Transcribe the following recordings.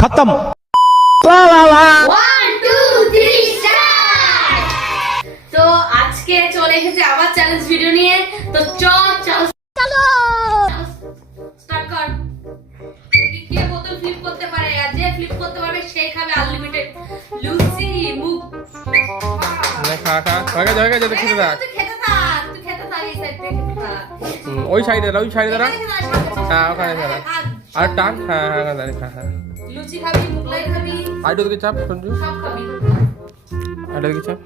खत्म। 1 2 3 স্টার্ট। তো আজকে চলে এসেছে আবার চ্যালেঞ্জ ভিডিও নিয়ে। তো চলো স্টার্ট কর। কে বোতল ফ্লিপ করতে পারে, আর যে ফ্লিপ করতে পারবে সেই খাবে আনলিমিটেড লুচি মুখ। খা খা হয়ে গেছে যদি খেতে থাক। তুই খেতে থাক এই সাইড থেকে খা। ওই সাইডে দাঁড়া হ্যাঁ ওখানে দাঁড়া আর টান হ্যাঁ হ্যাঁ দাঁড়িয়ে খা হ্যাঁ লুচি খাবি, মুগলাই খাবি, আইডো দিকে চাপ সঞ্জু সব খাবি। আইডো দিকে চাপ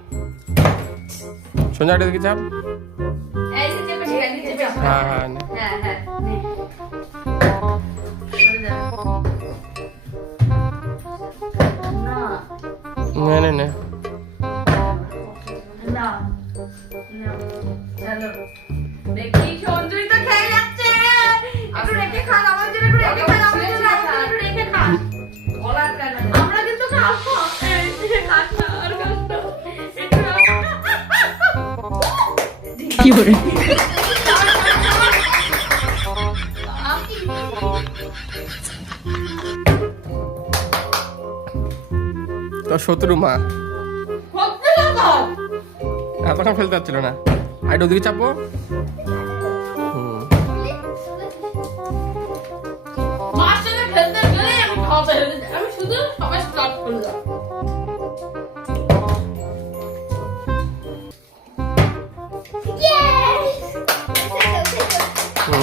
সঞ্জু আইডো দিকে চাপ এই যে চেপে চেপে হ্যাঁ হ্যাঁ নে। হ্যাঁ হ্যাঁ নে নে না চলো দেখি সঞ্জুই তো খেয়ে যাচ্ছে। একটু রেখে খান, আমার জন্য একটু রেখে খান, আমার জন্য একটু রেখে খান। বলার কেন আমরা কিন্তু খাবো। এই কাটনা আর কাটনা কি করে তো শত্রু মা হচ্ছে না তো। এতক্ষণ ফেলতে পারছিল না আইডো দিকে চাপো মার সাথে খেলতে গেলে আমি খাওয়া আমি শুধু সবাই স্টার্ট করলাম।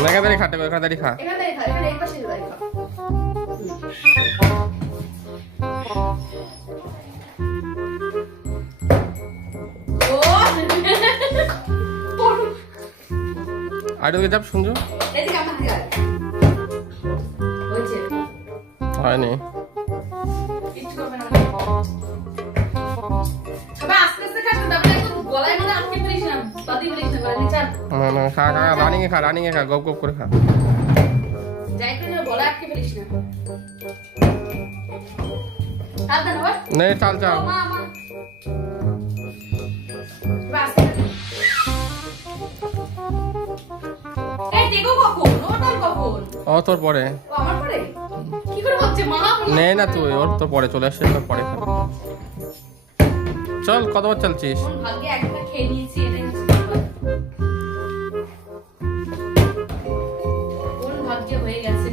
এখানে দাঁড়িয়ে খাটে এখানে দাঁড়িয়ে খা এখানে খা, এখানে এই পাশে দাঁড়িয়ে খা। ও আইডো দিকে চাপ সঞ্জু এদিকে আমার দিকে আয়। হয়েছে হয়নি কিচ্ছু হবে না। সবাই আস্তে আস্তে খাচ্ছে, তারপরে একদম গলায় মধ্যে আটকে ফেলিস না, বাদি ফেলিস না, গলায় নিচে না খা খা রানিং এ খা গপ গপ করে খা যাই করে গলায় আটকে ফেলিস না। সাবধান হও। নে চাল চাল মা মা বাস। এই দেখো কখন ওটার কখন ও তোর পরে ও আমার পরে কি করে হচ্ছে মা নে না তুই ওর তোর পরে চলে আসছে তোর পরে খা চল কতবার চলছিস কোন ভাগ্যে একটা খেয়ে নিয়েছি, এটাই হচ্ছে কোন ভাগ্যে হয়ে গেছে।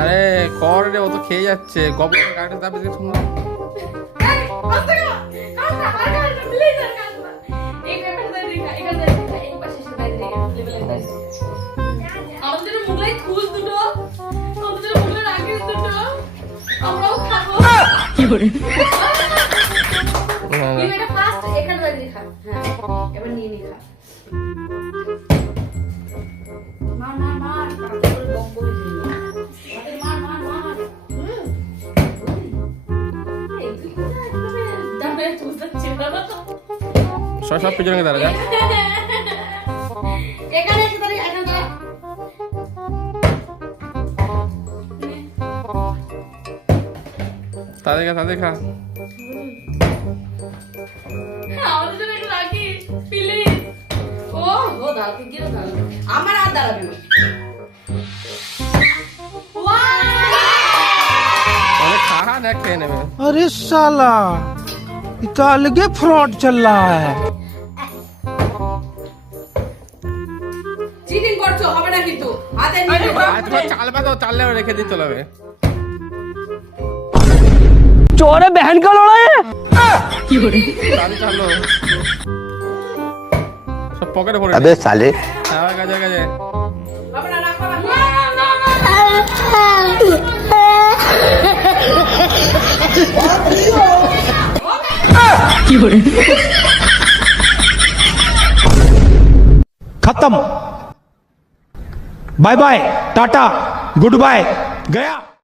আরে কর রে ও তো খেয়ে যাচ্ছে গপ কাটে তারপর দিকে শুনলো এই আস্তে কর কাঁচা আর কাঁচা প্লিজ আর কাঁচা এই পেপারটা দেখা এখানে দেখা এই পাশে এসে বাইরে দেখা লেভেলে বাইরে আমাদের মুগলাই খুশ দুটো, আমাদের মুগলাই রাখি দুটো, আমরাও খাবো। কি করে তুই এটা ফার্স্ট এখানে দাঁড়িয়ে খা। হ্যাঁ এবার নিয়ে খা। মার মার মার তারপরে বক করে দিই। আমাদের মার মার মার। এই তুই কোথায় তবে দাঁড়ে তুলতে না। সব পিছনে দাঁড়া যা এখানে এসে দাঁড়িয়ে এখানে দাঁড়া। তাদের খা আমাদের জন্য একটু রাখিস প্লিজ। ও ও দাঁড়াতে গিয়ে দাঁড়াবে, আমার আর দাঁড়াবে না। अरे खा ना खेने में अरे साला ये तो अलगे फ्रॉड चल रहा है। চিটিং করছো, হবে না কিন্তু হাতে নিয়ে নাও। आज तुम्हें चाल बा तो चाल ले रेखे दी चलो बे चोर है बहन का लड़ा है की करे चाल चालो सब पकड़े पड़े अबे साले हाँ गाजे गाजे হবে না রাখো না। की करे खत्म। Bye bye tata goodbye गया।